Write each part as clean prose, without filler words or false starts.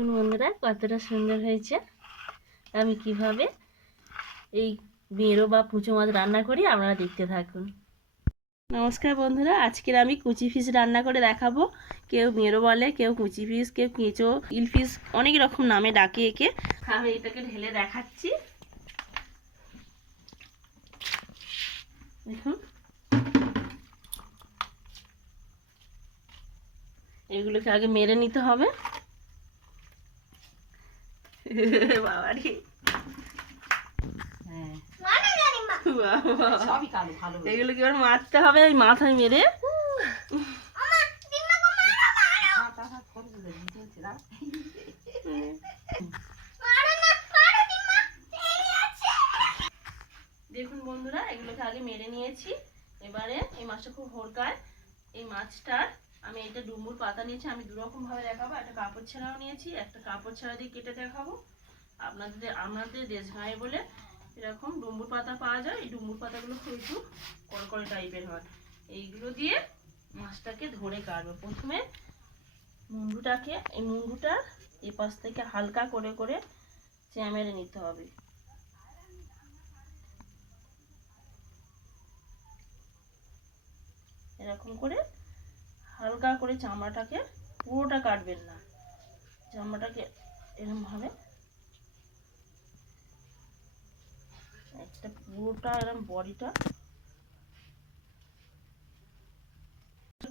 দেখুন বন্ধুরা কতটা সুন্দর হয়েছে। আমি কিভাবে এই মেরো বা পুঁচো মাছ রান্না করি আপনারা দেখতে থাকুন। নমস্কার বন্ধুরা, আজকের আমি কুচি ফিশ রান্না করে দেখাবো। কেউ মেরো বলে, কেউ কুচি ফিশ, কেউ কেঁচো, ইল ফিশ, অনেক রকম নামে ডাকে একে। আমি এটাকে ঢেলে দেখাচ্ছি। দেখুন, এগুলোকে আগে মেরে নিতে হবে। বাবারি, এগুলো কি মারতে হবে ওই মাথায় মেরে। দেখুন বন্ধুরা, এগুলোকে আগে মেরে নিয়েছি। এবারে এই মাছটা খুব হরকায়। এই মাছটার আমি এটা ডুমুর পাতা নিয়েছি। আমি দুরকম ভাবে দেখাবো। একটা কাপড় ছাড়াও নিয়েছি, একটা কাপড় ছাড়া দিয়ে কেটে দেখাবো। আমাদের দেশগাঁয়ে বলে এরকম ডুমুর পাতা পাওয়া যায়। এই ডুমুর পাতাগুলো খুব একটু কড়কড়ে টাইপের হয়। এইগুলো দিয়ে মাছটাকে ধরে কাটবো। প্রথমে মুন্ডুটাকে, এই মুন্ডুটা এই পাশ থেকে হালকা করে করে চেমেরে নিতে হবে। এরকম করে হালকা করে চামড়াটাকে, পুরোটা কাটবেন না, চামড়াটাকে এরকম ভাবে একটা পুরোটা এরকম বডিটা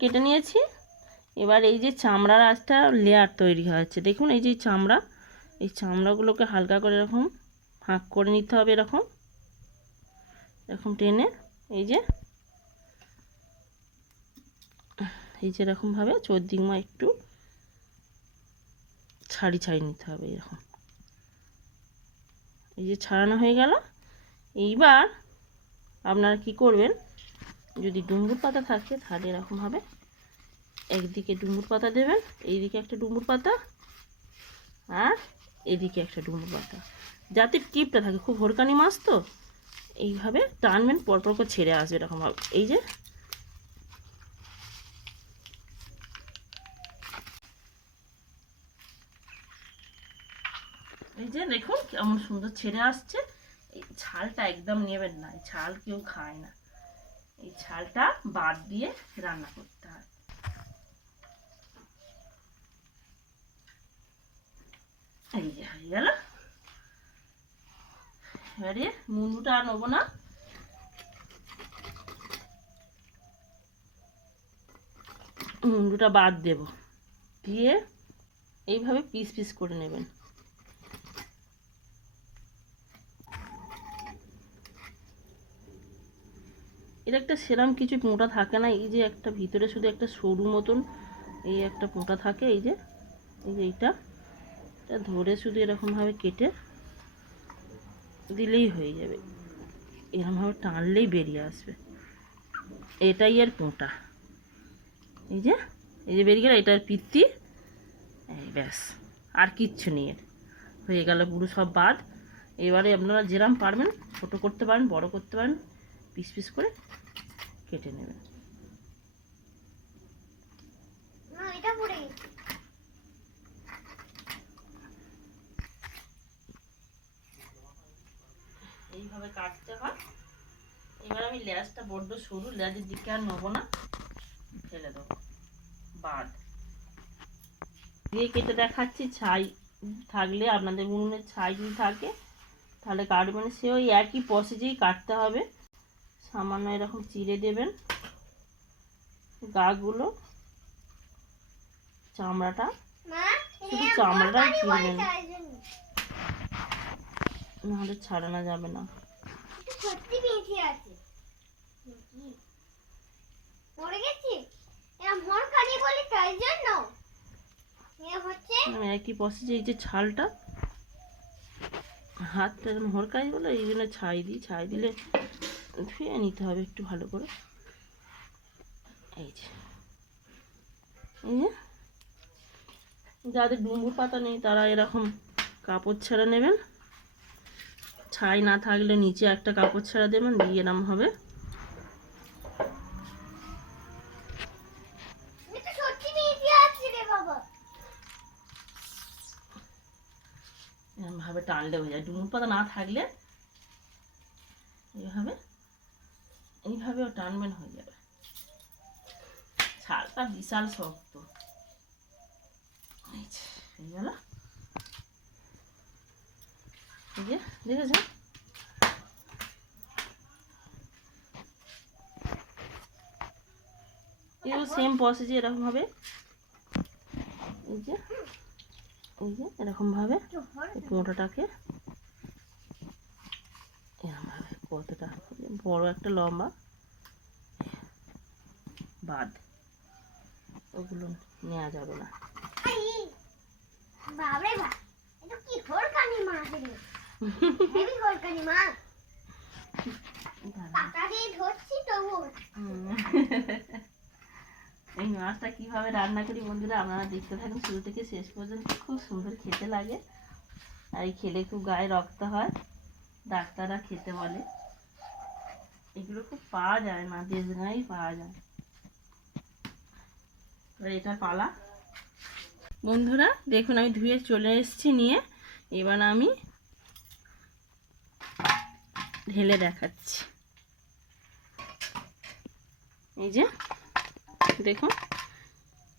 কেটে নিয়েছি। এবার এই যে চামড়ার একটা লেয়ার তৈরি হয়েছে, দেখুন এই যে চামড়া, এই চামড়াগুলোকে হালকা করে এরকম ফাঁক করে নিতে হবে। এরকম এরকম টেনে এই যে এরকম ভাবে চোদ্দিকমা একটু ছাড়ি ছাড়ি নিতে হবে। এরকম এই যে ছাড়ানো হয়ে গেল। এইবার আপনারা কি করবেন, যদি ডুমুর পাতা থাকে তাহলে এরকমভাবে একদিকে ডুমুর পাতা দেবেন, এইদিকে একটা ডুমুর পাতা আর এদিকে একটা ডুমুর পাতা, যাতে টিপটা থাকে। খুব হরকানি মাছ তো, এইভাবে টানবেন, পরপর করে ছেড়ে আসবে এরকমভাবে। এই যে দেখুন কেমন সুন্দর ছেড়ে আসছে। এই ছালটা একদম নেবেন না, এই ছাল কেউ খায় না। এই ছালটা বাদ দিয়ে রান্না করতে হয়। এই যে হয়ে গেল। এবারে মুন্ডুটা আর নেবো না, মুন্ডুটা বাদ দেব, দিয়ে এইভাবে পিস পিস করে নেবেন। এর একটা সেরাম কিছু পোঁটা থাকে না, এই যে একটা ভিতরে শুধু একটা সরু মতন এই একটা পোঁটা থাকে। এই যে এইটা ধরে শুধু এরকমভাবে কেটে দিলেই হয়ে যাবে। এরকমভাবে টানলেই বেরিয়ে আসবে। এটাই এর পোঁটা। এই যে বেরিয়ে গেল, এটার পিত্তি। এই ব্যাস, আর কিচ্ছু নেই, এর হয়ে গেল পুরো সব বাদ। এবারে আপনারা যেরকম পারবেন, ছোটো করতে পারেন, বড় করতে পারেন, পিস পিস করে কেটে নেবেন। এইভাবে কাটতে হয়। এবার আমি লেজটা বড্ড সরু, লেজের দিকে আর নেবো না, ফেলে দেবো, বাদ দিয়ে কেটে দেখাচ্ছি। ছাই থাকলে, আপনাদের উনুনের ছাই যদি থাকে তাহলে কাটবেন। সে ওই একই প্রসেসেই কাটতে হবে। সামান্য এরকম চিড়ে দেবেন গাগুলো, চামড়াটা, শুধু চামড়াটাই চিড়বেন, নাহলে ছাড়ানো যাবে না। একই প্রসেসে এই যে ছালটা, হাতটা এরকম হরকাই বলে এই জন্য ছাই দিই। ছাই দিলে ধুয়ে নিতে হবে একটু ভালো করে। এই যে যাদের ডুমুর পাতা নেই তারা এরকম কাপড় ছেঁড়া নেবেন। ছাই না থাকলে নিচে একটা কাপড় ছেঁড়া দেবেন, দিয়ে এরকম হবে। এরকমভাবে টানলে হয়ে যায়। ডুমুর পাতা না থাকলে এইভাবেও টানবেন, হয়ে যাবে। ছালটা বিশাল শক্ত। হয়ে গেল, দেখেছ? সেম প্রসেসে এরকম ভাবে, এই যে এরকম ভাবে মোটাটাকে এরকম ভাবে, কতটা বড় একটা লম্বা বাদ, ওগুলো নেওয়া যাবে না। এই মাছটা কিভাবে রান্না করি বন্ধুরা, আপনারা দেখতে থাকুন শুরু থেকে শেষ পর্যন্ত। খুব সুন্দর খেতে লাগে, আর এই খেলে খুব গায়ে রক্ত হয়, ডাক্তাররা খেতে বলে। এগুলো খুব পাওয়া যায় না, দেশগাঁয়েই পাওয়া যায়। এটা পালা। বন্ধুরা দেখুন, আমি ধুয়ে চলে এসেছি নিয়ে, এবার আমি ঢেলে দেখাচ্ছি। এই যে দেখুন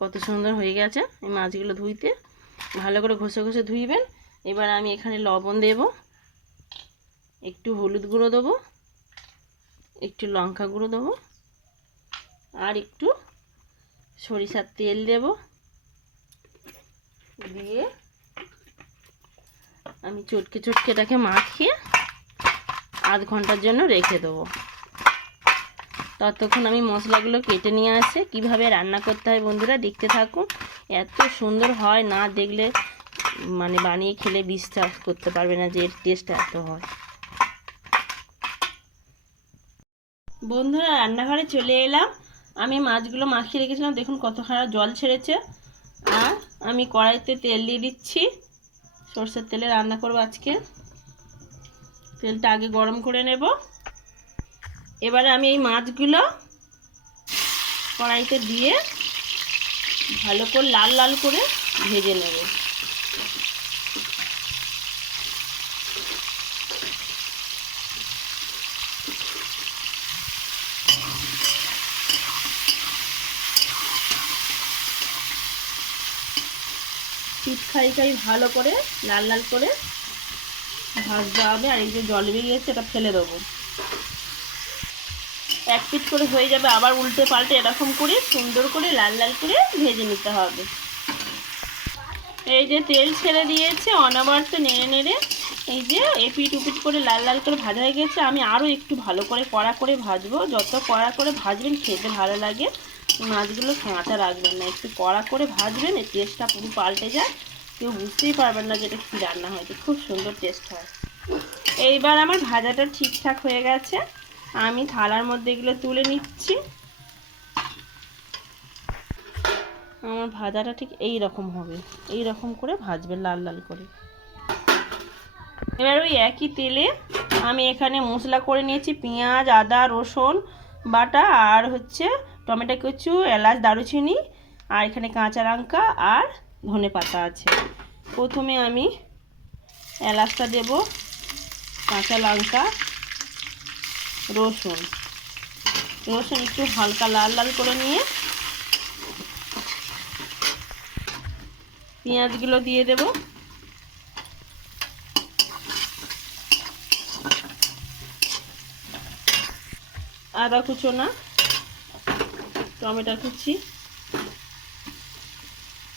কত সুন্দর হয়ে গেছে। এই মাছগুলো ধুইতে ভালো করে ঘষে ঘষে ধুইবেন। এবার আমি এখানে লবণ দেব, একটু হলুদ গুঁড়ো দেবো, একটু লঙ্কা গুঁড়ো দেবো, আর একটু সরিষার তেল দেব। দিয়ে আমি চটকে চটকে এটাকে মাখিয়ে আধ ঘন্টার জন্য রেখে দেবো। ততক্ষণ আমি মশলাগুলো কেটে নিয়ে আসে। কিভাবে রান্না করতে হয় বন্ধুরা দেখতে থাকুন। এত সুন্দর হয়, না দেখলে মানে বানিয়ে খেলে বিশ্বাস করতে পারবে না যে এর টেস্ট এত হয়। বন্ধুরা রান্নাঘরে চলে এলাম। আমি মাছগুলো মাখিয়ে রেখেছিলাম, দেখুন কতখানা জল ছেড়েছে। আর আমি কড়াইতে তেল দিয়ে দিচ্ছি, সরষের তেলে রান্না করব আজকে। তেলটা আগে গরম করে নেব। এবারে আমি এই মাছগুলো কড়াইতে দিয়ে ভালো করে লাল লাল করে ভেজে নেব। পিঠ খাই ভালো করে লাল লাল করে ভাজতে হবে। আর এই যে জল বেরিয়েছে এটা ফেলে দেবো। এক পিঠ করে হয়ে যাবে, আবার উল্টে পাল্টে এরকম করে সুন্দর করে লাল লাল করে ভেজে নিতে হবে। এই যে তেল ছেড়ে দিয়েছে, অনবরত নেড়ে নেড়ে এই যে এপিট উপিট করে লাল লাল করে ভাজা হয়ে গেছে। আমি আরও একটু ভালো করে কড়া করে ভাজবো। যত কড়া করে ভাজবেন খেতে ভালো লাগে। মাছগুলো কাঁচা রাখবেন না, একটু কড়া করে ভাজবেন, এই টেস্টটা পুরো পাল্টে যায়। কেউ বুঝতেই পারবেন না যে এটা কী রান্না হয়েছে, খুব সুন্দর টেস্ট হয়। এইবার আমার ভাজাটা ঠিকঠাক হয়ে গেছে, আমি থালার মধ্যে এগুলো তুলে নিচ্ছি। আমার ভাজাটা ঠিক এই রকম হবে, এই রকম করে ভাজবে লাল লাল করে। এবার ওই একই তেলে আমি এখানে মশলা করে নিয়েছি, পেঁয়াজ, আদা, রসুন বাটা, আর হচ্ছে টমেটো কুচু, এলাচ, দারুচিনি, আর এখানে কাঁচা লঙ্কা আর ধনে পাতা আছে। প্রথমে আমি এলাচটা দেব, কাঁচা লঙ্কা, রসুন একটু হালকা লাল লাল করে নিয়ে পেঁয়াজগুলো দিয়ে দেব। আদা কুচোনা, টমেটো কুচি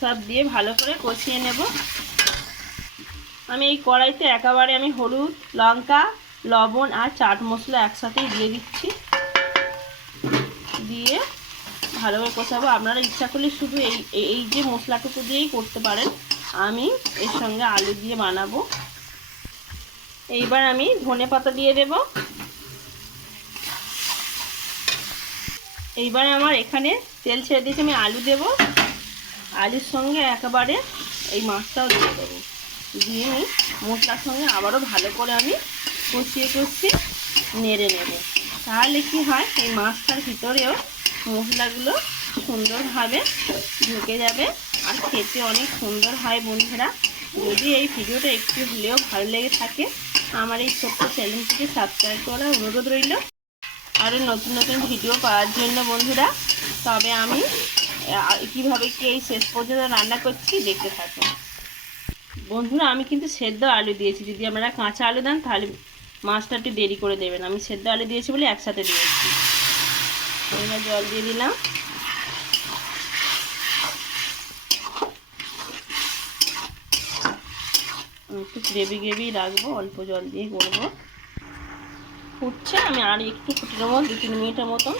সব দিয়ে ভালো করে কষিয়ে নেব। আমি এই কড়াইতে একেবারে আমি হলুদ, লঙ্কা, লবণ আর চাট মশলা একসাথেই দিয়ে দিচ্ছি। দিয়ে ভালো করে কষাবো। আপনারা ইচ্ছা করলে শুধু এই যে মশলাটুকু দিয়েই করতে পারেন, আমি এর সঙ্গে আলু দিয়ে বানাবো। এইবার আমি ধনে পাতা দিয়ে দেব। এইবারে আমার এখানে তেল ছেড়ে দিয়েছি, আমি আলু দেব। আলুর সঙ্গে একেবারে এই মাছটাও দিয়ে দেবো। দিয়ে মশলার সঙ্গে আবারও ভালো করে আমি কষিয়ে নেড়ে নেব। তাহলে কি হয়, এই মাছটার ভিতরেও মশলাগুলো সুন্দরভাবে ঢুকে যাবে আর খেতে অনেক সুন্দর হয় বন্ধুরা। যদি এই ভিডিওটা একটু হলেও ভালো লেগে থাকে আমার এই ছোট্ট চ্যানেলটিকে সাবস্ক্রাইব করার অনুরোধ রইল। আরও নতুন নতুন ভিডিও পাওয়ার জন্য বন্ধুরা, তবে আমি কীভাবে কি এই শেষ পর্যন্ত রান্না করছি দেখতে থাকুন। বন্ধুরা আমি কিন্তু সেদ্ধ আলু দিয়েছি, যদি আপনারা কাঁচা আলু দেন তাহলে মাছটা একটু দেরি করে দেবেন। আমি সেদ্ধ আলু দিয়েছি বলে একসাথে দিয়েছি। এবার জল দিয়ে দিলাম। একটু গ্রেভি গ্রেভি রাখবো, অল্প জল দিয়ে করবো। ফুটছে, আমি আর একটু ফুটে নেবো 2-3 মিনিটের মতন।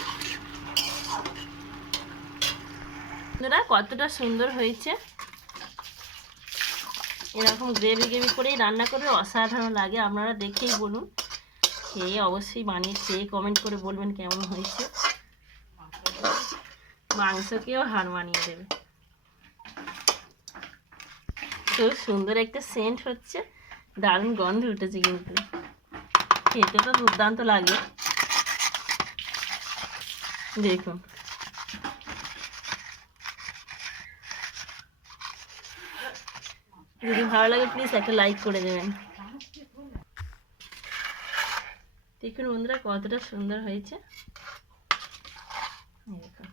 বন্ধুরা কতটা সুন্দর হয়েছে, এরকম গ্রেভি গ্রেভি করেই রান্না করে অসাধারণ লাগে। আপনারা দেখেই বলুন, খেয়ে অবশ্যই বানিয়ে খেয়ে কমেন্ট করে বলবেন কেমন হয়েছে। মাংসকেও হার মানিয়ে দেবে। খুব সুন্দর একটা সেন্ট হচ্ছে, দারুণ গন্ধ উঠেছে, কিন্তু খেতে তো দুর্দান্ত লাগে। দেখুন, যদি ভালো লাগে প্লিজ একটা লাইক করে দেবেন। দেখুন বন্ধুরা কতটা সুন্দর হয়েছে। দেখুন,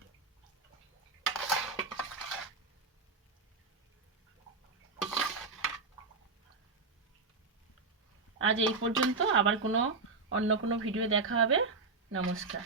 আজ এই পর্যন্ত, আবার অন্য কোনো ভিডিও দেখা হবে। নমস্কার।